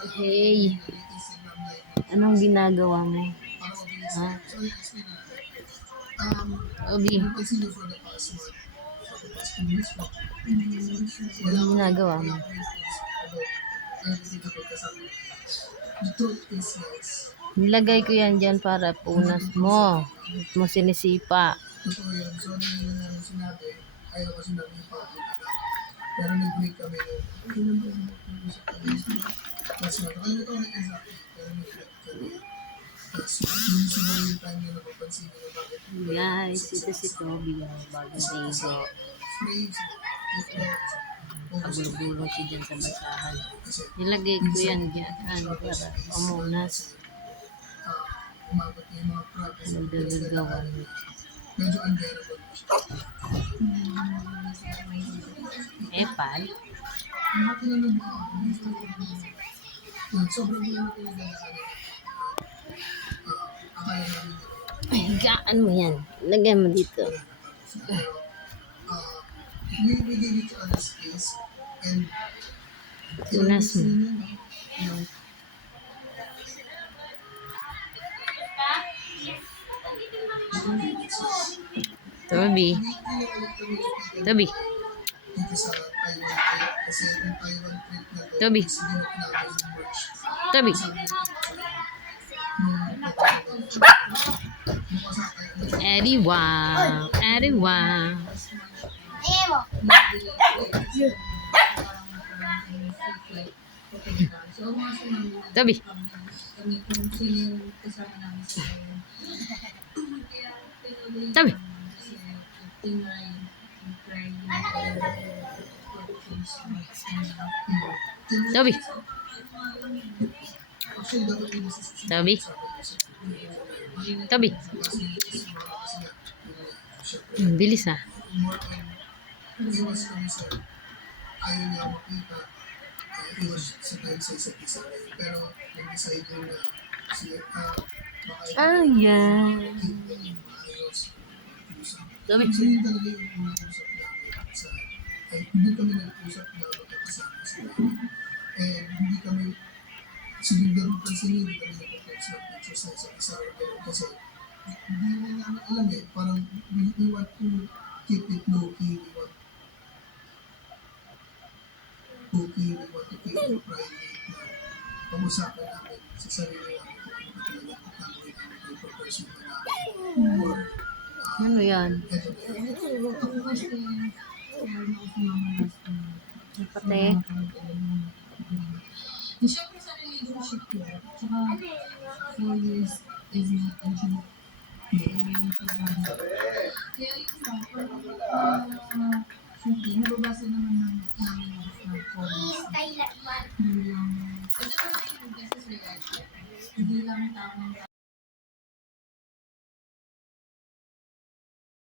Hey, anong ginagawa mo? Ha? Obi, anong ginagawa mo? Nilagay ko yan dyan para punas mo. Ba't mo sinisipa? Pero nag-break kami nung last month. Nakalimutan ko na exactly. Pero nag-break kami last month. Yung siguro yung time na napapansin nyo na bakit. Guys, ito si Toby, bagong ligo. Pagulong-gulong siya dyan sa basahan. Nilagay ko yan dyan para pamunas. Umabot na yung mga progress. Nagagagawan mo. Medyo unbearable na siya. Epal? Sobrang gulo na pinagdadaanan. Akala namin Ay, higaan mo yan. Lagay mo dito. we gave each other space and Punas mo. Toby. Toby. Toby. Toby. Everyone. Everyone. Toby. Toby. Toby. Toby. Toby. Bilis ah. iwas kami sa ayaw niya makita, iwas sa time sa isa't isa. Pero nag-decide din na baka Ayan. maayos usap. Toby. So yun talaga yung uusap namin sa hindi kami nag-usap na magkakasama sa namin. And hindi kami siguro ganun pansin hindi kami nag-text ng pictures sa isa't isa kasi hindi na namin alam parang we want to keep it low-key, we want we want to keep it private na pag-usapan namin sa sarili namin kung ano ba talaga ang gagawin namin kung pag-pursue na namin or Ano yan? ako kasi Pati. siyempre sa relationship ko tsaka 4 years is not a joke. Kaya yun lang, siyempre, nababasa naman namin ng comments. Hindi lang, hindi lang tamang